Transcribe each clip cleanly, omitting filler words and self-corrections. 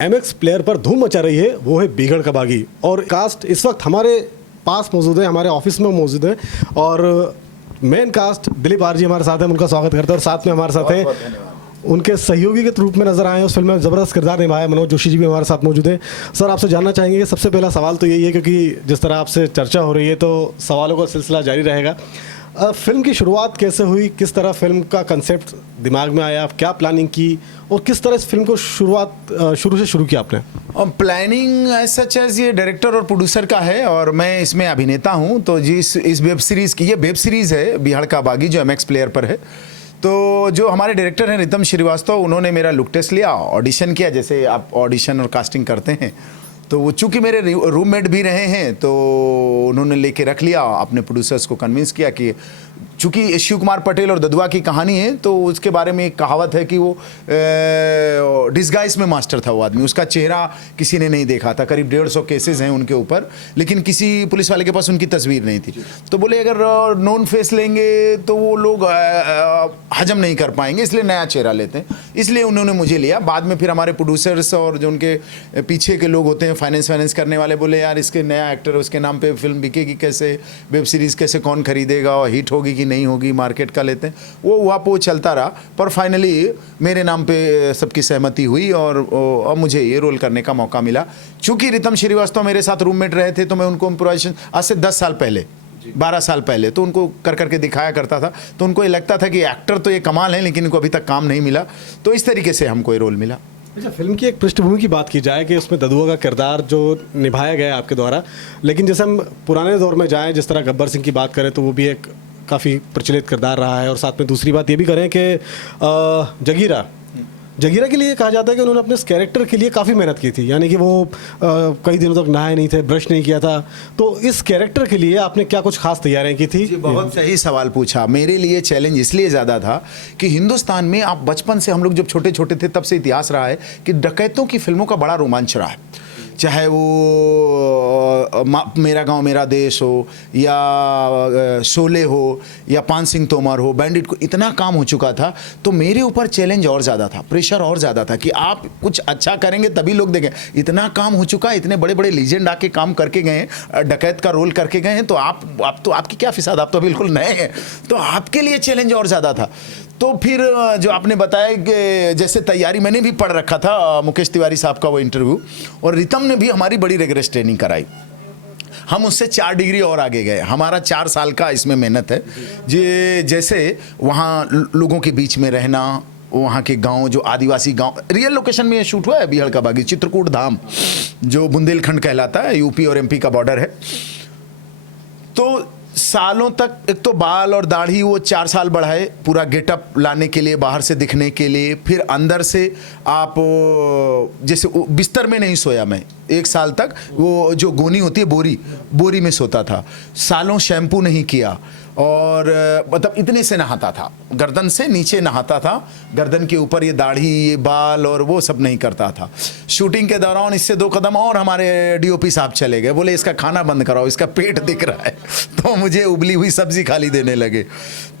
MX player पर धूम मचा रही है वो है बिगड़ का बागी। और कास्ट इस वक्त हमारे पास मौजूद है, हमारे ऑफिस में मौजूद है और main cast Dilip R ji हमारे साथ है, उनका स्वागत करते हैं। और साथ में हमारे साथ है उनके सहयोगी के रूप में नजर आए, उस फिल्म में ज़बरदस्त किरदार निभाया मनोज जोशी जी भी हमारे साथ मौजूद है। सर, आपसे जानना चाहेंगे, सबसे पहला सवाल तो यही है क्योंकि जिस तरह आपसे चर्चा हो रही है तो सवालों का सिलसिला जारी रहेगा। फिल्म की शुरुआत कैसे हुई, किस तरह फिल्म का कंसेप्ट दिमाग में आया, क्या प्लानिंग की और किस तरह इस फिल्म को शुरू से शुरू किया आपने? प्लानिंग सच एज ये डायरेक्टर और प्रोड्यूसर का है और मैं इसमें अभिनेता हूँ। तो जी इस वेब सीरीज़ की, ये वेब सीरीज़ है बिहाड़ का बागी जो एमएक्स प्लेयर पर है। तो जो हमारे डायरेक्टर हैं रितम श्रीवास्तव, उन्होंने मेरा लुक टेस्ट लिया, ऑडिशन किया, जैसे आप ऑडिशन और कास्टिंग करते हैं। तो वो चूँकि मेरे रूममेट भी रहे हैं तो उन्होंने लेके रख लिया, अपने प्रोड्यूसर्स को कन्विंस किया कि चूँकि शिव कुमार पटेल और ददुआ की कहानी है तो उसके बारे में एक कहावत है कि वो डिस्गाइज में मास्टर था वो आदमी, उसका चेहरा किसी ने नहीं देखा था। करीब 150 केसेस हैं उनके ऊपर, लेकिन किसी पुलिस वाले के पास उनकी तस्वीर नहीं थी। तो बोले अगर नॉन फेस लेंगे तो वो लोग हजम नहीं कर पाएंगे, इसलिए नया चेहरा लेते हैं, इसलिए उन्होंने मुझे लिया। बाद में फिर हमारे प्रोड्यूसर्स और जो उनके पीछे के लोग होते हैं फाइनेंस करने वाले, बोले यार इसके नया एक्टर, उसके नाम पे फिल्म बिकेगी कैसे, वेब सीरीज़ कैसे, कौन खरीदेगा और हिट होगी कि नहीं होगी, मार्केट का लेते हैं। वो हुआ वो चलता रहा, पर फाइनली मेरे नाम पे सबकी सहमति हुई और मुझे ये रोल करने का मौका मिला। चूँकि रितम श्रीवास्तव मेरे साथ रूममेट रहे थे तो मैं उनको इम्प्रोवाइजेशन आज से 10 साल पहले 12 साल पहले तो उनको कर करके दिखाया करता था। तो उनको ये लगता था कि एक्टर तो ये कमाल है लेकिन इनको अभी तक काम नहीं मिला, तो इस तरीके से हमको ये रोल मिला। अच्छा, फिल्म की एक पृष्ठभूमि की बात की जाए कि उसमें ददुआ का किरदार जो निभाया गया आपके द्वारा, लेकिन जैसे हम पुराने दौर में जाएं, जिस तरह गब्बर सिंह की बात करें तो वो भी एक काफ़ी प्रचलित किरदार रहा है। और साथ में दूसरी बात ये भी करें कि जगीरा के लिए कहा जाता है कि उन्होंने अपने इस कैरेक्टर के लिए काफ़ी मेहनत की थी, यानी कि वो कई दिनों तक नहाए नहीं थे, ब्रश नहीं किया था। तो इस कैरेक्टर के लिए आपने क्या कुछ खास तैयारियां की थी? बहुत सही सवाल पूछा। मेरे लिए चैलेंज इसलिए ज़्यादा था कि हिंदुस्तान में आप बचपन से, हम लोग जब छोटे छोटे थे तब से इतिहास रहा है कि डकैतों की फिल्मों का बड़ा रोमांच रहा है, चाहे वो मेरा गांव मेरा देश हो या शोले हो या पान सिंह तोमर हो, बैंडिट को, इतना काम हो चुका था। तो मेरे ऊपर चैलेंज और ज़्यादा था, प्रेशर और ज़्यादा था कि आप कुछ अच्छा करेंगे तभी लोग देखें। इतना काम हो चुका है, इतने बड़े बड़े लीजेंड आके काम करके गए हैं, डकैत का रोल करके गए हैं, तो आप तो आपकी क्या फिसाद, आप तो बिल्कुल नए हैं, तो आपके लिए चैलेंज और ज़्यादा था। तो फिर जो आपने बताया कि जैसे तैयारी मैंने भी पढ़ रखा था, मुकेश तिवारी साहब का वो इंटरव्यू, और रितम ने भी हमारी बड़ी रिगरस ट्रेनिंग कराई। हम उससे 4 डिग्री और आगे गए। हमारा 4 साल का इसमें मेहनत है जी। जैसे वहाँ लोगों के बीच में रहना, वहाँ के गांव, जो आदिवासी गांव, रियल लोकेशन में ये शूट हुआ है बिहाड़ का बागी, चित्रकूट धाम जो बुंदेलखंड कहलाता है, यूपी और एमपी का बॉर्डर है। तो सालों तक एक तो बाल और दाढ़ी वो 4 साल बढ़ाए, पूरा गेटअप लाने के लिए, बाहर से दिखने के लिए। फिर अंदर से आप जैसे बिस्तर में नहीं सोया मैं 1 साल तक, वो जो गोनी होती है बोरी में सोता था। सालों शैम्पू नहीं किया और मतलब इतने से नहाता था, गर्दन से नीचे नहाता था, गर्दन के ऊपर ये दाढ़ी, ये बाल और वो सब नहीं करता था। शूटिंग के दौरान इससे 2 कदम और हमारे डीओपी साहब चले गए, बोले इसका खाना बंद कराओ, इसका पेट दिख रहा है, तो मुझे उबली हुई सब्जी खाली देने लगे।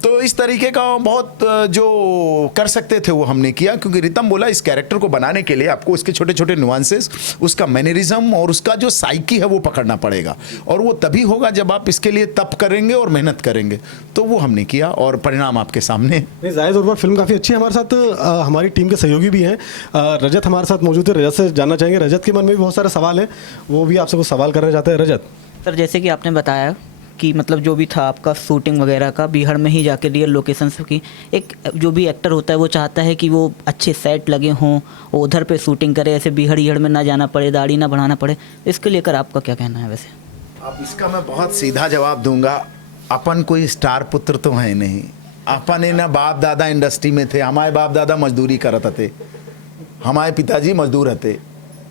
तो इस तरीके का बहुत जो कर सकते थे वो हमने किया, क्योंकि रितम बोला इस कैरेक्टर को बनाने के लिए आपको उसके छोटे छोटे नुआंसेस, उसका मैनरिज्म और उसका जो साइकी है वो पकड़ना पड़ेगा, और वो तभी होगा जब आप इसके लिए तप करेंगे और मेहनत करेंगे। तो वो हमने किया और परिणाम आपके सामने। नहीं, जाहिर तौर पर फिल्म काफ़ी अच्छी है। हमारे साथ हमारी टीम के सहयोगी भी हैं, रजत हमारे साथ मौजूद है। रजत से जानना चाहेंगे, रजत के मन में भी बहुत सारे सवाल हैं, वो भी आपसे कुछ सवाल करना चाहते हैं। रजत सर, जैसे कि आपने बताया कि मतलब जो भी था आपका शूटिंग वगैरह का बिहार में ही जाके रियल लोकेशंस की, एक जो भी एक्टर होता है वो चाहता है कि वो अच्छे सेट लगे हों, वो उधर पे शूटिंग करे, ऐसे बिहार में ना जाना पड़े, दाढ़ी ना बढ़ाना पड़े। इसके लेकर आपका क्या कहना है? वैसे अब इसका मैं बहुत सीधा जवाब दूंगा। अपन कोई स्टार पुत्र तो है नहीं, अपन ना बाप दादा इंडस्ट्री में थे, हमारे बाप दादा मजदूरी करत थे, हमारे पिताजी मजदूर थे,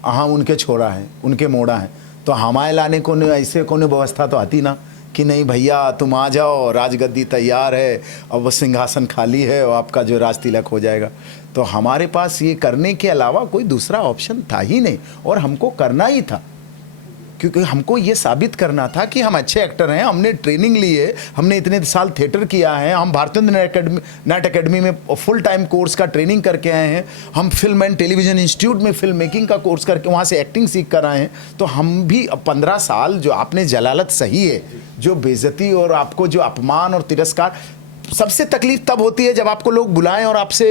हम उनके छोरा हैं, उनके मोड़ा हैं, तो हमारे लाने को ऐसे कोई व्यवस्था तो आती ना कि नहीं भैया तुम आ जाओ, राजगद्दी तैयार है, अब वो सिंहासन खाली है और आपका जो राज तिलक हो जाएगा। तो हमारे पास ये करने के अलावा कोई दूसरा ऑप्शन था ही नहीं और हमको करना ही था। क्योंकि हमको ये साबित करना था कि हम अच्छे एक्टर हैं, हमने ट्रेनिंग ली है, हमने इतने साल थिएटर किया है, हम भारतीय नाट्य अकेडमी में फुल टाइम कोर्स का ट्रेनिंग करके आए हैं, हम फिल्म एंड टेलीविज़न इंस्टीट्यूट में फिल्म मेकिंग का कोर्स करके वहाँ से एक्टिंग सीख कर आए हैं। तो हम भी 15 साल जो आपने जलालत सही है, जो बेइज्जती और आपको जो अपमान और तिरस्कार, सबसे तकलीफ तब होती है जब आपको लोग बुलाएं और आपसे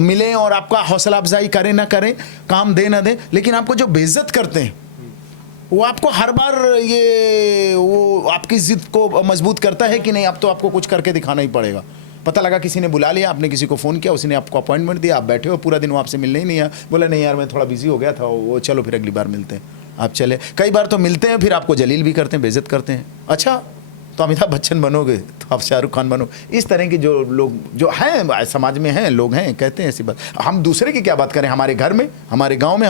मिलें और आपका हौसला अफजाई करें ना करें, काम दें ना दें, लेकिन आपको जो बेइज्जत करते हैं वो आपको हर बार वो आपकी जिद को मजबूत करता है कि नहीं अब तो आपको कुछ करके दिखाना ही पड़ेगा। पता लगा किसी ने बुला लिया, आपने किसी को फ़ोन किया, उसने आपको अपॉइंटमेंट दिया, आप बैठे हो पूरा दिन, वो आपसे मिलने ही नहीं आया, बोला नहीं यार मैं थोड़ा बिजी हो गया था, वो चलो फिर अगली बार मिलते हैं। आप चले, कई बार तो मिलते हैं फिर आपको जलील भी करते हैं, बेइज्जत करते हैं। अच्छा तो अमिताभ बच्चन बनोगे तो आप शाहरुख खान बनो। इस तरह के जो लोग जो हैं समाज में हैं, लोग हैं, कहते हैं ऐसी बात। हम दूसरे की क्या बात करें, हमारे घर में, हमारे गांव में,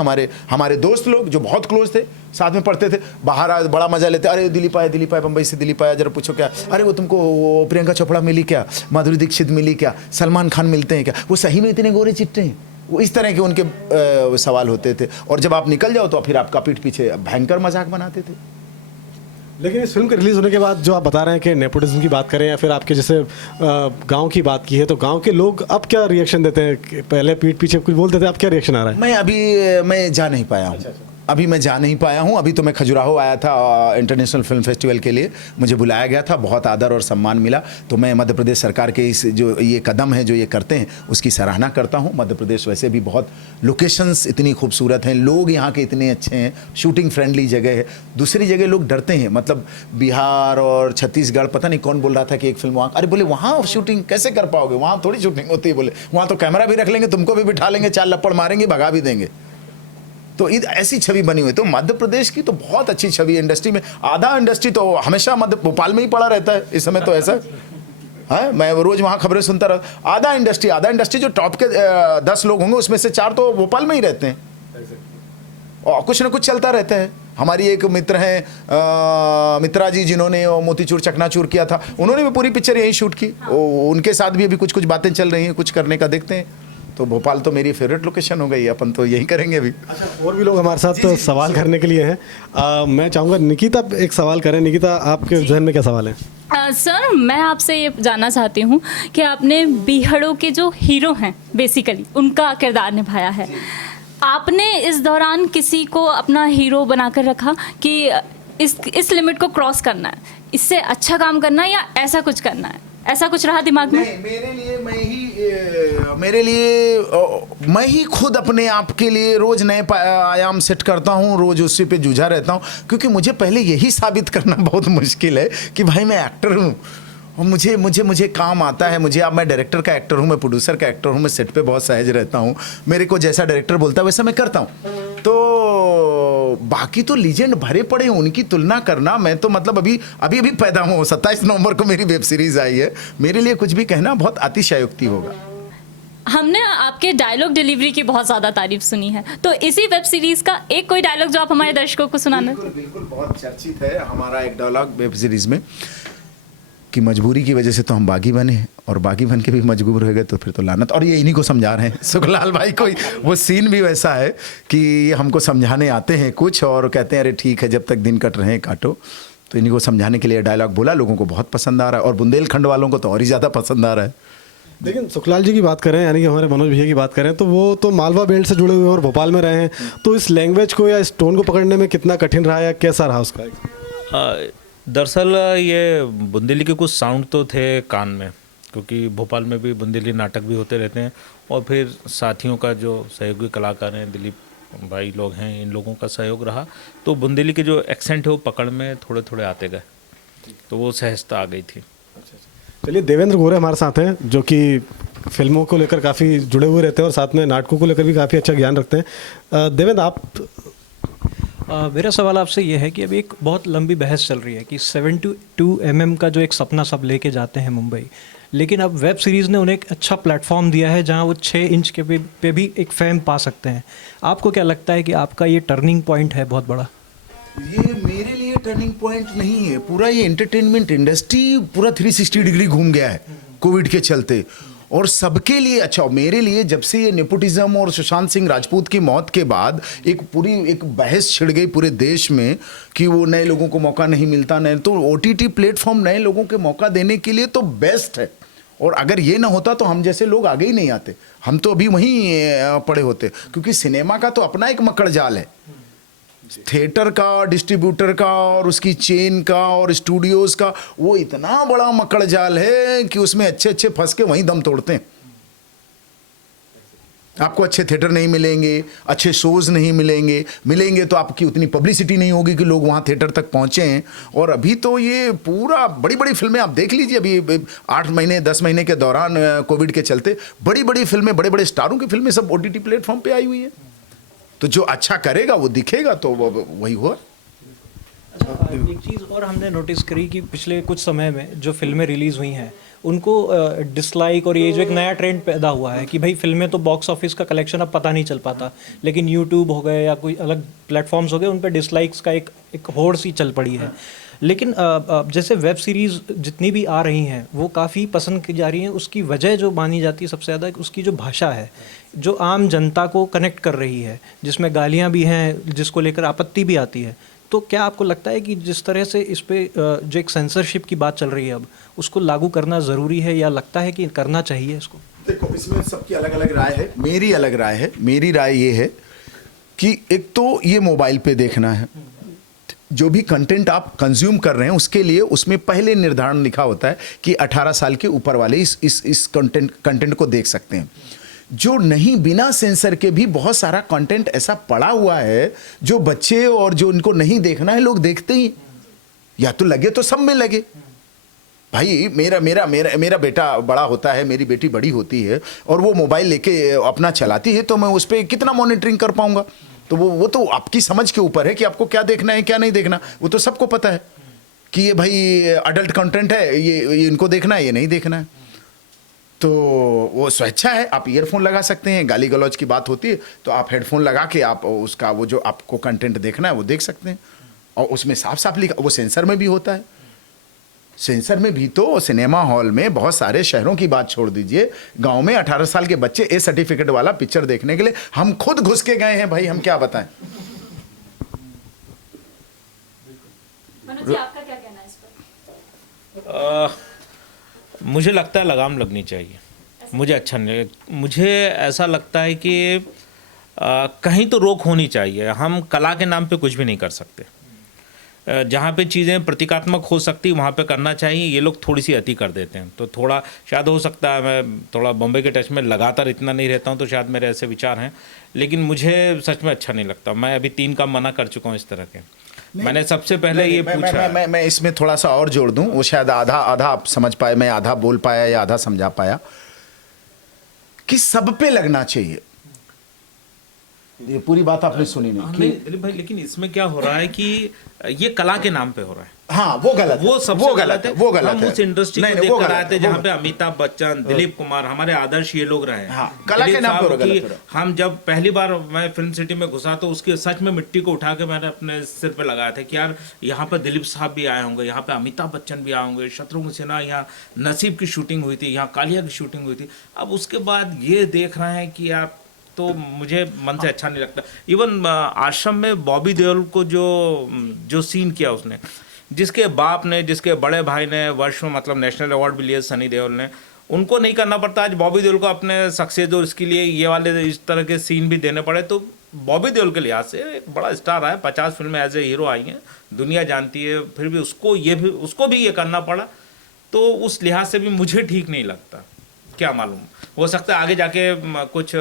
हमारे दोस्त लोग जो बहुत क्लोज थे, साथ में पढ़ते थे, बाहर आए बड़ा मजा लेते, अरे दिलीप आया बम्बई से, दिलीप आया, जरा पूछो क्या, अरे वो तुमको वो प्रियंका चोपड़ा मिली क्या, माधुरी दीक्षित मिली क्या, सलमान खान मिलते हैं क्या, वो सही में इतने गोरे चिट्टे हैं। वो इस तरह के उनके सवाल होते थे, और जब आप निकल जाओ तो फिर आपका पीठ पीछे भयंकर मजाक बनाते थे। लेकिन इस फिल्म के रिलीज़ होने के बाद जो आप बता रहे हैं कि नेपोटिज्म की बात करें या फिर आपके जैसे गांव की बात की है, तो गांव के लोग अब क्या रिएक्शन देते हैं? पहले पीठ पीछे कुछ बोलते थे, अब क्या रिएक्शन आ रहा है? मैं जा नहीं पाया हूँ। अभी मैं जा नहीं पाया हूँ। अभी तो मैं खजुराहो आया था इंटरनेशनल फिल्म फेस्टिवल के लिए, मुझे बुलाया गया था, बहुत आदर और सम्मान मिला। तो मैं मध्य प्रदेश सरकार के इस जो ये कदम है जो ये करते हैं उसकी सराहना करता हूँ। मध्य प्रदेश वैसे भी बहुत लोकेशंस इतनी खूबसूरत हैं, लोग यहाँ के इतने अच्छे हैं, शूटिंग फ्रेंडली जगह है। दूसरी जगह लोग डरते हैं, मतलब बिहार और छत्तीसगढ़, पता नहीं कौन बोल रहा था कि एक फिल्म वहाँ, अरे बोले वहाँ शूटिंग कैसे कर पाओगे, वहाँ थोड़ी शूटिंग होती है, बोले वहाँ तो कैमरा भी रख लेंगे, तुमको भी बिठा लेंगे, 4 लप्पड़ मारेंगे, भगा भी देंगे। तो ऐसी छवि बनी हुई। तो मध्य प्रदेश की तो बहुत अच्छी छवि है इंडस्ट्री में। आधा इंडस्ट्री तो हमेशा मध्य भोपाल में ही पड़ा रहता है इस समय, तो ऐसा है, मैं रोज वहाँ खबरें सुनता रहता। आधा इंडस्ट्री जो टॉप के 10 लोग होंगे उसमें से 4 तो भोपाल में ही रहते हैं, और कुछ ना कुछ चलता रहता है। हमारी एक मित्र हैं मित्रा जी, जिन्होंने मोतीचूर चकनाचूर किया था, उन्होंने भी पूरी पिक्चर यही शूट की। उनके साथ भी अभी कुछ कुछ बातें चल रही हैं, कुछ करने का देखते हैं। तो भोपाल तो मेरी फेवरेट लोकेशन हो गई, अपन तो यही करेंगे अभी। अच्छा, और भी लोग हमारे साथ सवाल करने के लिए हैं। मैं चाहूँगा निकिता एक सवाल करें। निकिता, आपके जहन में क्या सवाल है? सर मैं आपसे ये जानना चाहती हूँ कि आपने बीहड़ों के जो हीरो हैं बेसिकली उनका किरदार निभाया है, आपने इस दौरान किसी को अपना हीरो बनाकर रखा कि इस लिमिट को क्रॉस करना है, इससे अच्छा काम करना है या ऐसा कुछ करना है, ऐसा कुछ रहा दिमाग में? नहीं, मैं ही खुद अपने आप के लिए रोज नए आयाम सेट करता हूँ, रोज उसी पे जूझा रहता हूँ, क्योंकि मुझे पहले यही साबित करना बहुत मुश्किल है कि भाई मैं एक्टर हूँ, और मुझे काम आता है। मैं डायरेक्टर का एक्टर हूँ, मैं प्रोड्यूसर का एक्टर हूँ, मैं सेट पे बहुत सहज रहता हूँ, मेरे को जैसा डायरेक्टर बोलता है वैसा मैं करता हूँ। तो बाकी तो लीजेंड भरे पड़े हैं, उनकी तुलना करना, मैं तो मतलब अभी पैदा हूँ, 27 नवंबर को मेरी वेब सीरीज आई है, मेरे लिए कुछ भी कहना बहुत अतिशयोक्ति होगा। हमने आपके डायलॉग डिलीवरी की बहुत ज़्यादा तारीफ सुनी है, तो इसी वेब सीरीज का एक कोई डायलॉग जो आप हमारे दर्शकों को सुनाना। बिल्कुल बहुत चर्चित है हमारा एक डायलॉग वेब सीरीज में कि मजबूरी की वजह से तो हम बागी बने, और बागी बन के भी मजबूर हो गए तो फिर तो लानत। और ये इन्हीं को समझा रहे हैं सुखलाल भाई को। वो सीन भी वैसा है कि हमको समझाने आते हैं कुछ और कहते हैं अरे ठीक है जब तक दिन कट रहे हैं काटो। तो इन्हीं को समझाने के लिए डायलॉग बोला, लोगों को बहुत पसंद आ रहा है, और बुंदेलखंड वालों को तो और ही ज़्यादा पसंद आ रहा है। लेकिन सुखलाल जी की बात करें, यानी कि हमारे मनोज भैया की बात करें, तो वो तो मालवा बेल्ट से जुड़े हुए हैं और भोपाल में रहे हैं, तो इस लैंग्वेज को या इस टोन को पकड़ने में कितना कठिन रहा या कैसा रहा उसका? दरअसल ये बुंदेली के कुछ साउंड तो थे कान में, क्योंकि भोपाल में भी बुंदेली नाटक भी होते रहते हैं, और फिर साथियों का जो सहयोगी कलाकार हैं, दिलीप भाई लोग हैं, इन लोगों का सहयोग रहा, तो बुंदेली के जो एक्सेंट है वो पकड़ में थोड़े थोड़े आते गए, तो वो सहजता आ गई थी। चलिए, देवेंद्र गोरे हमारे साथ हैं, जो कि फिल्मों को लेकर काफ़ी जुड़े हुए रहते हैं और साथ में नाटकों को लेकर भी काफ़ी अच्छा ज्ञान रखते हैं। देवेंद्र, आप मेरा सवाल आपसे ये है कि अभी एक बहुत लंबी बहस चल रही है कि 72 mm का जो एक सपना सब लेके जाते हैं मुंबई, लेकिन अब वेब सीरीज़ ने उन्हें एक अच्छा प्लेटफॉर्म दिया है जहां वो 6 इंच के पे भी एक फेम पा सकते हैं। आपको क्या लगता है कि आपका ये टर्निंग पॉइंट है बहुत बड़ा? ये मेरे लिए टर्निंग पॉइंट नहीं है, पूरा ये एंटरटेनमेंट इंडस्ट्री पूरा 360 डिग्री घूम गया है कोविड के चलते, और सबके लिए अच्छा। मेरे लिए जब से ये नेपोटिज्म और सुशांत सिंह राजपूत की मौत के बाद एक बहस छिड़ गई पूरे देश में कि वो नए लोगों को मौका नहीं मिलता, नए, तो OTT प्लेटफॉर्म नए लोगों के मौका देने के लिए तो बेस्ट है। और अगर ये ना होता तो हम जैसे लोग आगे ही नहीं आते, हम तो अभी वहीं पड़े होते, क्योंकि सिनेमा का तो अपना एक मकड़ जाल है, थिएटर का, डिस्ट्रीब्यूटर का और उसकी चेन का और स्टूडियोज का, वो इतना बड़ा मकड़ जाल है कि उसमें अच्छे अच्छे फंस के वहीं दम तोड़ते हैं। आपको अच्छे थिएटर नहीं मिलेंगे, अच्छे शोज नहीं मिलेंगे तो आपकी उतनी पब्लिसिटी नहीं होगी कि लोग वहाँ थिएटर तक पहुँचे हैं। और अभी तो ये पूरा बड़ी बड़ी फिल्में आप देख लीजिए, अभी 8 महीने 10 महीने के दौरान कोविड के चलते बड़ी बड़ी फिल्में, बड़े बड़े स्टारों की फिल्में सब OTT प्लेटफॉर्म पे आई हुई है। तो जो अच्छा करेगा वो दिखेगा, तो वही हुआ। एक चीज़ और हमने नोटिस करी कि पिछले कुछ समय में जो फिल्में रिलीज़ हुई हैं उनको डिसलाइक, और ये जो एक नया ट्रेंड पैदा हुआ है कि भाई फिल्में तो बॉक्स ऑफिस का कलेक्शन अब पता नहीं चल पाता, लेकिन यूट्यूब हो गए या कोई अलग प्लेटफॉर्म्स हो गए, उन पर डिसलाइक्स का एक होड़ सी चल पड़ी है। लेकिन जैसे वेब सीरीज़ जितनी भी आ रही हैं वो काफ़ी पसंद की जा रही हैं। उसकी वजह जो मानी जाती है सबसे ज़्यादा, उसकी जो भाषा है जो आम जनता को कनेक्ट कर रही है, जिसमें गालियाँ भी हैं, जिसको लेकर आपत्ति भी आती है। तो क्या आपको लगता है कि जिस तरह से इस पे जो एक सेंसरशिप की बात चल रही है अब, उसको लागू करना ज़रूरी है, या लगता है कि करना चाहिए इसको? देखो, इसमें सबकी अलग अलग राय है, मेरी अलग राय है। मेरी राय ये है कि एक तो ये मोबाइल पे देखना है, जो भी कंटेंट आप कंज्यूम कर रहे हैं उसके लिए उसमें पहले निर्धारण लिखा होता है कि 18 साल के ऊपर वाले इस कंटेंट को देख सकते हैं। जो नहीं, बिना सेंसर के भी बहुत सारा कंटेंट ऐसा पड़ा हुआ है जो बच्चे और जो इनको नहीं देखना है लोग देखते ही, या तो लगे तो सब में लगे। भाई मेरा बेटा बड़ा होता है, मेरी बेटी बड़ी होती है और वो मोबाइल लेके अपना चलाती है, तो मैं उस पर कितना मॉनिटरिंग कर पाऊंगा? तो वो तो आपकी समझ के ऊपर है कि आपको क्या देखना है क्या नहीं देखना। वो तो सबको पता है कि ये भाई अडल्ट कंटेंट है, ये इनको देखना है, ये नहीं देखना है। तो वो स्वेच्छा है, आप ईयरफोन लगा सकते हैं। गाली गलौज की बात होती है तो आप हेडफोन लगा के आप उसका वो जो आपको कंटेंट देखना है वो देख सकते हैं। और उसमें साफ साफ लिखा, वो सेंसर में भी होता है। सेंसर में भी तो सिनेमा हॉल में बहुत सारे शहरों की बात छोड़ दीजिए, गांव में 18 साल के बच्चे ए सर्टिफिकेट वाला पिक्चर देखने के लिए हम खुद घुस के गए हैं। भाई हम क्या बताएं। मनोज जी, आपका क्या कहना है इस पर? मुझे लगता है लगाम लगनी चाहिए। मुझे अच्छा नहीं, मुझे ऐसा लगता है कि कहीं तो रोक होनी चाहिए। हम कला के नाम पे कुछ भी नहीं कर सकते। जहाँ पे चीज़ें प्रतीकात्मक हो सकती वहाँ पे करना चाहिए। ये लोग थोड़ी सी अति कर देते हैं, तो थोड़ा शायद हो सकता है, मैं थोड़ा बॉम्बे के टच में लगातार इतना नहीं रहता हूँ तो शायद मेरे ऐसे विचार हैं, लेकिन मुझे सच में अच्छा नहीं लगता। मैं अभी 3 काम मना कर चुका हूँ इस तरह के। मैंने सबसे पहले ये पूछा, मैं इसमें थोड़ा सा और जोड़ दूं, वो शायद आधा आप समझ पाए, मैं आधा बोल पाया या आधा समझा पाया, कि सब पे लगना चाहिए। ये पूरी बात आपने सुनी नहीं कि दिलीप भाई, लेकिन इसमें क्या हो रहा है कि ये कला के नाम पे हो रहा है। हाँ, वो गलत, वो सबसे गलत है। वो गलत हम है। उस इंडस्ट्री को देख कर आए थे जहाँ पे अमिताभ बच्चन, दिलीप कुमार, हमारे आदर्श ये लोग रहे हैं। हाँ, कला के नाम पे गलत है। हम जब पहली बार मैं फिल्म सिटी में घुसा तो उसके सच में मिट्टी को उठा के मैंने अपने सिर पे लगाया था कि यार यहाँ पे दिलीप साहब भी आए होंगे, यहाँ पे अमिताभ बच्चन भी आए होंगे, शत्रुघ्न सिन्हा, यहाँ नसीब की शूटिंग हुई थी, यहाँ कालिया की शूटिंग हुई थी। अब उसके बाद ये देख रहे हैं कि यार, तो मुझे मन से अच्छा नहीं लगता। इवन आश्रम में बॉबी देओल को जो सीन किया उसने, जिसके बाप ने, जिसके बड़े भाई ने वर्ष में मतलब नेशनल अवार्ड भी लिया सनी देओल ने, उनको नहीं करना पड़ता। आज बॉबी देओल को अपने सक्सेस और इसके लिए ये वाले इस तरह के सीन भी देने पड़े। तो बॉबी देओल के लिहाज से एक बड़ा स्टार है, 50 फिल्में एज ए हीरो आई हैं, दुनिया जानती है, फिर भी उसको भी ये करना पड़ा। तो उस लिहाज से भी मुझे ठीक नहीं लगता। क्या मालूम, हो सकता है आगे जाके कुछ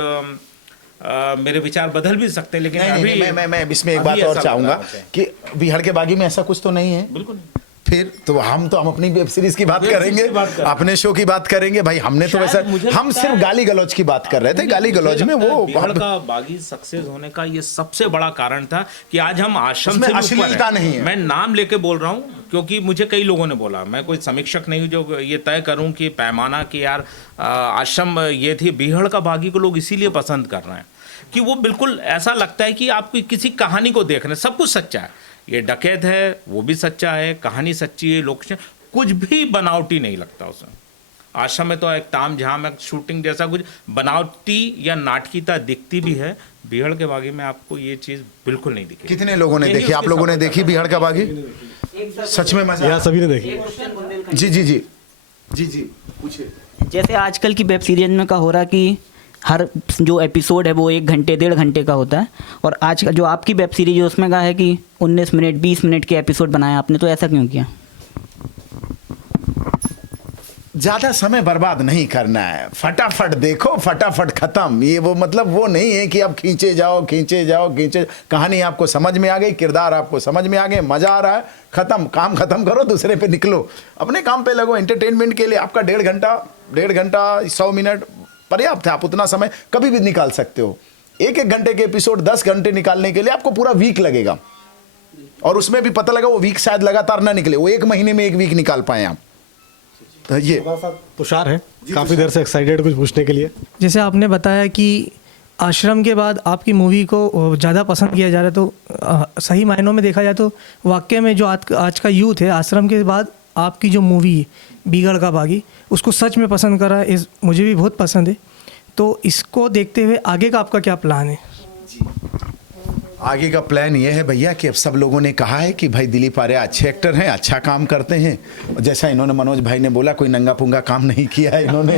मेरे विचार बदल भी सकते हैं, लेकिन नहीं, अभी मैं इसमें एक बात और चाहूंगा कि बिहार के बागी में ऐसा कुछ तो नहीं है। बिल्कुल। फिर तो हम अपनी वेब सीरीज की बात करेंगे, अपने शो की बात करेंगे। भाई हमने तो वैसा, हम सिर्फ गाली गलौज की बात कर रहे थे। गाली गलौज में वो बिहार का बागी सक्सेस होने का ये सबसे बड़ा कारण था कि आज हम आश्रम से अश्लीलता नहीं है। मैं नाम लेके बोल रहा हूँ क्योंकि मुझे कई लोगों ने बोला, मैं कोई समीक्षक नहीं हूँ जो ये तय करूँ कि पैमाना कि यार आश्रम ये थी। बिहार का बागी को लोग इसीलिए पसंद कर रहे हैं कि वो बिल्कुल ऐसा लगता है कि आप किसी कहानी को देख रहे हैं। सब कुछ सच्चा है, ये डकैत है वो भी सच्चा है, कहानी सच्ची है, लोग कुछ भी बनावटी नहीं लगता उसमें। आश्रम में तो एक ताम झाम एक शूटिंग जैसा कुछ बनावटी या नाटकीता दिखती भी है, बीहड़ के बागी में आपको ये चीज़ बिल्कुल नहीं दिखेगी। कितने लोगों ने यही देखी? आप उसके लोगों ने साथ देखी बीहड़ का बागी? सच में मजा? यहाँ सभी ने देखी। जी जी जी जी जी पूछिए। जैसे आजकल की वेब सीरीज में का हो रहा कि हर जो एपिसोड है वो 1 घंटे 1.5 घंटे का होता है, और आज का जो आपकी वेब सीरीज है उसमें का है कि 19 मिनट 20 मिनट के एपिसोड बनाए आपने, तो ऐसा क्यों किया? ज्यादा समय बर्बाद नहीं करना है, फटाफट देखो फटाफट खत्म। ये वो मतलब वो नहीं है कि आप खींचे जाओ कहानी आपको समझ में आ गई, किरदार आपको समझ में आ गए, मजा आ रहा है, खत्म, काम खत्म करो, दूसरे पे निकलो, अपने काम पे लगो। एंटरटेनमेंट के लिए आपका 1.5 घंटा 100 मिनट पर्याप्त है, आप उतना समय कभी भी निकाल सकते हो। 1 घंटे के एपिसोड 10 घंटे निकालने के लिए आपको पूरा वीक लगेगा, और उसमें भी पता लगा वो वीक शायद लगातार ना निकले, वो 1 महीने में 1 वीक निकाल पाए आप। तो ये तुषार है काफ़ी देर से एक्साइटेड कुछ पूछने के लिए। जैसे आपने बताया कि आश्रम के बाद आपकी मूवी को ज़्यादा पसंद किया जा रहा है, तो सही मायनों में देखा जाए तो वाकई में जो आज का यूथ है आश्रम के बाद आपकी जो मूवी है बीगड़ का बागी, उसको सच में पसंद करा है। मुझे भी बहुत पसंद है। तो इसको देखते हुए आगे का आपका क्या प्लान है? आगे का प्लान ये है भैया कि अब सब लोगों ने कहा है कि भाई दिलीप आर्या अच्छे एक्टर हैं, अच्छा काम करते हैं, और जैसा इन्होंने मनोज भाई ने बोला कोई नंगा पुंगा काम नहीं किया है इन्होंने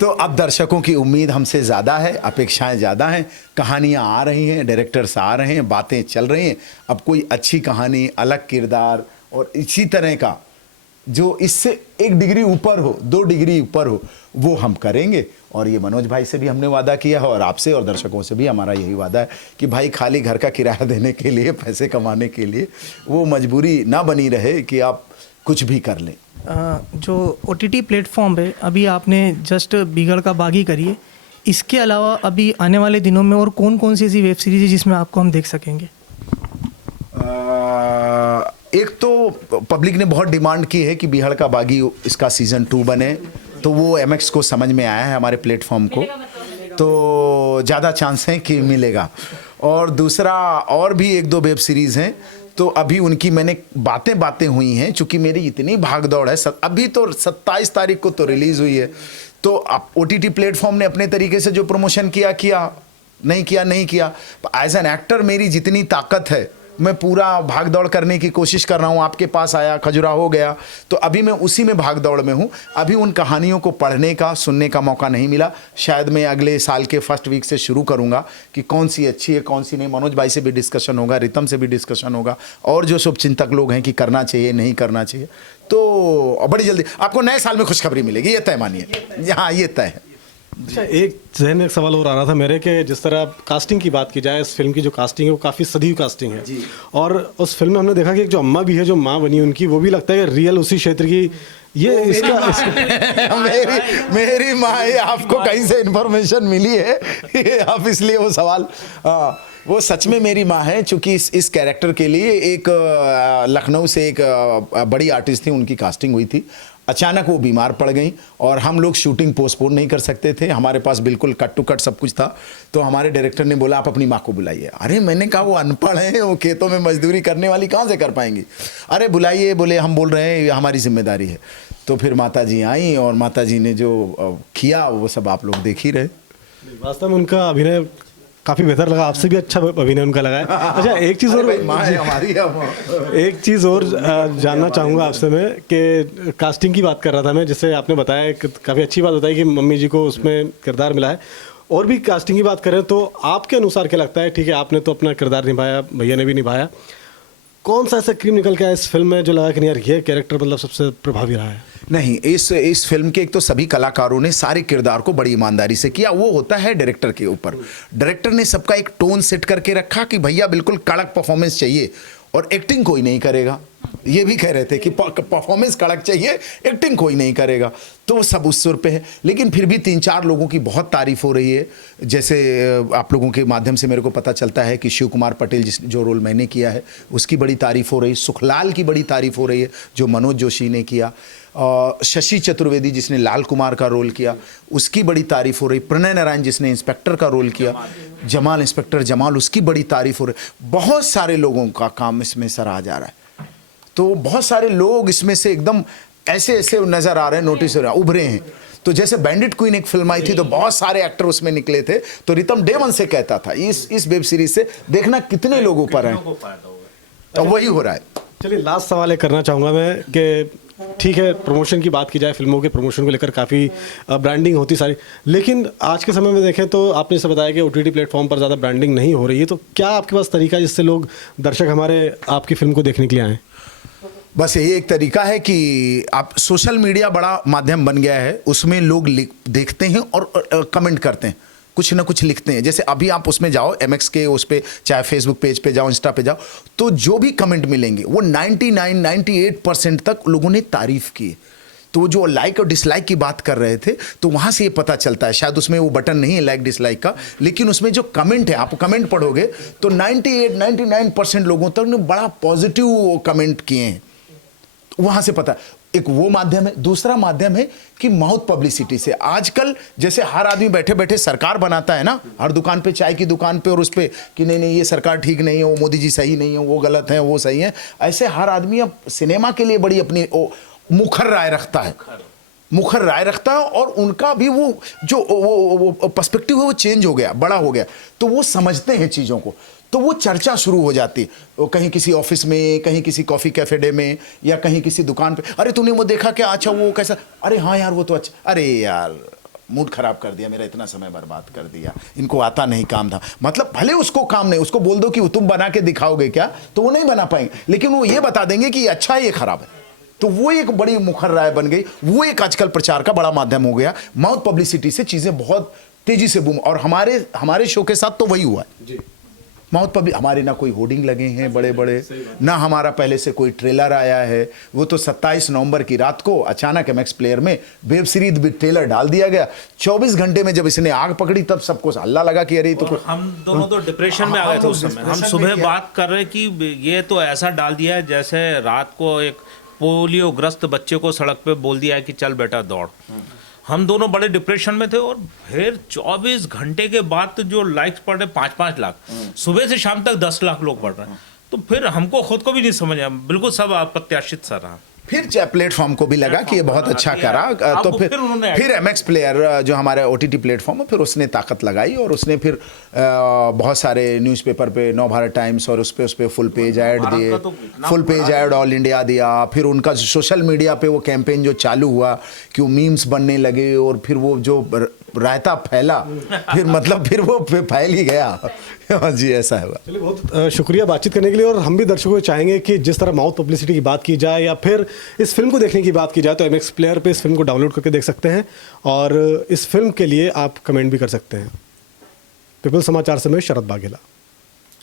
तो अब दर्शकों की उम्मीद हमसे ज़्यादा है, अपेक्षाएं ज़्यादा हैं, कहानियां आ रही हैं, डायरेक्टर्स आ रहे हैं, बातें चल रही हैं। अब कोई अच्छी कहानी, अलग किरदार और इसी तरह का जो इससे 1 डिग्री ऊपर हो, 2 डिग्री ऊपर हो, वो हम करेंगे। और ये मनोज भाई से भी हमने वादा किया है, और आपसे और दर्शकों से भी हमारा यही वादा है कि भाई खाली घर का किराया देने के लिए, पैसे कमाने के लिए वो मजबूरी ना बनी रहे कि आप कुछ भी कर लें। जो OTT प्लेटफॉर्म पे अभी आपने जस्ट बीगड़ का बागी करी है, इसके अलावा अभी आने वाले दिनों में और कौन कौन सी ऐसी वेब सीरीज है जिसमें आपको हम देख सकेंगे? एक तो पब्लिक ने बहुत डिमांड की है कि बीहड़ का बागी इसका सीज़न 2 बने, तो वो MX को समझ में आया है, हमारे प्लेटफॉर्म को, तो ज़्यादा चांस है कि मिलेगा। और दूसरा और भी 1-2 वेब सीरीज़ हैं, तो अभी उनकी मैंने बातें हुई हैं, चूँकि मेरी इतनी भाग दौड़ है। अभी तो 27 तारीख को तो रिलीज़ हुई है, तो अब OTT प्लेटफॉर्म ने अपने तरीके से जो प्रमोशन किया, नहीं किया। एज एन एक्टर मेरी जितनी ताकत है मैं पूरा भाग दौड़ करने की कोशिश कर रहा हूँ। आपके पास आया, खजुराहो गया, तो अभी मैं उसी में भाग दौड़ में हूँ। अभी उन कहानियों को पढ़ने का, सुनने का मौका नहीं मिला। शायद मैं अगले साल के फर्स्ट वीक से शुरू करूँगा कि कौन सी अच्छी है, कौन सी नहीं। मनोज भाई से भी डिस्कशन होगा, रितम से भी डिस्कशन होगा, और जो शुभचिंतक लोग हैं कि करना चाहिए नहीं करना चाहिए। तो बड़ी जल्दी आपको नए साल में खुशखबरी मिलेगी, ये तय मानिए। हाँ, ये तय है। अच्छा, एक जहन में एक सवाल और आ रहा था मेरे कि जिस तरह कास्टिंग की बात की जाए, इस फिल्म की जो कास्टिंग है वो काफ़ी सदी कास्टिंग है, और उस फिल्म में हमने देखा कि एक जो अम्मा भी है, जो माँ बनी उनकी, वो भी लगता है कि रियल उसी क्षेत्र की ये इसका मेरी माँ है। आपको कहीं से इन्फॉर्मेशन मिली है आप इसलिए वो सवाल, वो सच में मेरी माँ है। चूँकि इस कैरेक्टर के लिए एक लखनऊ से एक बड़ी आर्टिस्ट थी, उनकी कास्टिंग हुई थी। अचानक वो बीमार पड़ गई और हम लोग शूटिंग पोस्टपोन नहीं कर सकते थे, हमारे पास बिल्कुल कट टू कट सब कुछ था। तो हमारे डायरेक्टर ने बोला आप अपनी माँ को बुलाइए। अरे मैंने कहा वो अनपढ़ है, वो खेतों में मजदूरी करने वाली, कहाँ से कर पाएंगी। अरे बुलाइए, बोले हम बोल रहे हैं, ये हमारी जिम्मेदारी है। तो फिर माता जी आई और माता जी ने जो किया वो सब आप लोग देख ही रहे। वास्तव में उनका अभिनय काफ़ी बेहतर लगा, आपसे भी अच्छा अभिनय उनका लगा है। अच्छा, एक चीज़ और एक चीज़ और जानना चाहूँगा आपसे मैं कि कास्टिंग की बात कर रहा था मैं, जिससे आपने बताया काफ़ी अच्छी बात बताई कि मम्मी जी को उसमें किरदार मिला है। और भी कास्टिंग की बात करें तो आपके अनुसार क्या लगता है, ठीक है आपने तो अपना किरदार निभाया, भैया ने भी निभाया, कौन सा ऐसा क्रीम निकल के आया इस फिल्म में जो लगा कि यार ये कैरेक्टर मतलब सबसे प्रभावी रहा है? नहीं, इस फिल्म के एक तो सभी कलाकारों ने सारे किरदार को बड़ी ईमानदारी से किया। वो होता है डायरेक्टर के ऊपर। डायरेक्टर ने सबका एक टोन सेट करके रखा कि भैया बिल्कुल कड़क परफॉर्मेंस चाहिए, और एक्टिंग कोई नहीं करेगा। ये भी कह रहे थे कि परफॉर्मेंस कड़क चाहिए, एक्टिंग कोई नहीं करेगा। तो वो सब उस सुर पे है। लेकिन फिर भी 3-4 लोगों की बहुत तारीफ हो रही है। जैसे आप लोगों के माध्यम से मेरे को पता चलता है कि शिव कुमार पटेल जो रोल मैंने किया है उसकी बड़ी तारीफ हो रही है। सुखलाल की बड़ी तारीफ हो रही है जो मनोज जोशी ने किया। शशि चतुर्वेदी जिसने लाल कुमार का रोल किया उसकी बड़ी तारीफ हो रही। प्रणय नारायण जिसने इंस्पेक्टर का रोल किया, जमाल, इंस्पेक्टर जमाल, उसकी बड़ी तारीफ हो रही। बहुत सारे लोगों का काम इसमें सराहा जा रहा है। तो बहुत सारे लोग इसमें से एकदम ऐसे ऐसे नजर आ रहे हैं, नोटिस हो रहा है, उभरे हैं। तो जैसे बैंडिट क्वीन एक फिल्म आई थी तो बहुत सारे एक्टर उसमें निकले थे, तो रितम डे वन से कहता था इस वेब सीरीज से देखना कितने लोग ऊपर हैं, तो वही हो रहा है। चलिए लास्ट सवाल एक करना चाहूँगा मैं कि ठीक है, प्रमोशन की बात की जाए, फिल्मों के प्रमोशन को लेकर काफ़ी ब्रांडिंग होती सारी, लेकिन आज के समय में देखें तो आपने जैसे बताया कि OTT प्लेटफॉर्म पर ज़्यादा ब्रांडिंग नहीं हो रही है, तो क्या आपके पास तरीका है जिससे लोग दर्शक हमारे आपकी फिल्म को देखने के लिए आएँ? बस यही एक तरीका है कि आप सोशल मीडिया बड़ा माध्यम बन गया है, उसमें लोग देखते हैं और कमेंट करते हैं, कुछ ना कुछ लिखते हैं। जैसे अभी आप उसमें जाओ MX के उस पे, चाहे फेसबुक पेज पे जाओ, इंस्टा पे जाओ, तो जो भी कमेंट मिलेंगे वो 99-98% तक लोगों ने तारीफ की। तो जो लाइक और डिसलाइक की बात कर रहे थे, तो वहाँ से ये पता चलता है, शायद उसमें वो बटन नहीं है लाइक डिसलाइक का, लेकिन उसमें जो कमेंट है, आप कमेंट पढ़ोगे तो 98-99% लोगों तक ने बड़ा पॉजिटिव कमेंट किए हैं, वहाँ से पता। एक वो माध्यम है। दूसरा माध्यम है कि माउथ पब्लिसिटी से आजकल जैसे हर आदमी बैठे बैठे सरकार बनाता है ना, हर दुकान पे, चाय की दुकान पे और उस पे कि नहीं नहीं ये सरकार ठीक नहीं है, वो मोदी जी सही नहीं है, वो गलत है, वो सही है, ऐसे हर आदमी अब सिनेमा के लिए बड़ी अपनी मुखर राय रखता है, मुखर राय रखता है, और उनका भी वो जो वो पर्सपेक्टिव है वो चेंज हो गया, बड़ा हो गया, तो वो समझते हैं चीज़ों को, तो वो चर्चा शुरू हो जाती है, कहीं किसी ऑफिस में, कहीं किसी कॉफ़ी कैफे डे में, या कहीं किसी दुकान पे, अरे तूने वो देखा क्या, अच्छा वो कैसा, अरे हाँ यार वो तो अच्छा, अरे यार मूड खराब कर दिया मेरा, इतना समय बर्बाद कर दिया, इनको आता नहीं काम था। मतलब भले उसको काम नहीं, उसको बोल दो कि तुम बना के दिखाओगे क्या, तो वो नहीं बना पाएंगे, लेकिन वो ये बता देंगे कि ये अच्छा है, ये खराब है। तो वो एक बड़ी मुखर राय बन गई, वो एक आजकल प्रचार का बड़ा माध्यम हो गया। माउथ पब्लिसिटी से चीज़ें बहुत तेजी से बूम, और हमारे शो के साथ तो वही हुआ है। माउथ पब्लिक, हमारे ना कोई होर्डिंग लगे हैं बड़े बड़े, ना हमारा पहले से कोई ट्रेलर आया है। वो तो 27 नवंबर की रात को अचानक MX प्लेयर में वेब सीरीज विद ट्रेलर डाल दिया गया। 24 घंटे में जब इसने आग पकड़ी तब सबको हल्ला लगा कि अरे तो हम दोनों तो डिप्रेशन में आ गए थे उस समय। हम सुबह बात कर रहे कि ये तो ऐसा डाल दिया है जैसे रात को एक पोलियोग्रस्त बच्चे को सड़क पे बोल दिया है कि चल बेटा दौड़। हम दोनों बड़े डिप्रेशन में थे, और फिर 24 घंटे के बाद तो जो लाइक्स पड़ रहे 5-5 लाख, सुबह से शाम तक 10 लाख लोग पढ़ रहे हैं, तो फिर हमको खुद को भी नहीं समझ आया, बिल्कुल सब अप्रत्याशित सा रहा। फिर प्लेटफॉर्म को भी लगा कि ये बहुत अच्छा करा, तो फिर MX प्लेयर जो हमारे OTT प्लेटफॉर्म है, फिर उसने ताकत लगाई, और उसने फिर बहुत सारे न्यूज़पेपर पे, नवभारत टाइम्स और उस पे फुल पेज ऐड दिए, full page add all India दिया। फिर उनका सोशल मीडिया पे वो कैंपेन जो चालू हुआ कि वो मीम्स बनने लगे, और फिर वो जो रायता फैला, फिर मतलब फिर वो फैल ही गया। जी ऐसा है। चलिए बहुत शुक्रिया बातचीत करने के लिए, और हम भी दर्शकों को चाहेंगे कि जिस तरह माउथ पब्लिसिटी की बात की जाए या फिर इस फिल्म को देखने की बात की जाए, तो MX प्लेयर पे इस फिल्म को डाउनलोड करके देख सकते हैं, और इस फिल्म के लिए आप कमेंट भी कर सकते हैं। पीपल समाचार से मैं शरद बाघेला।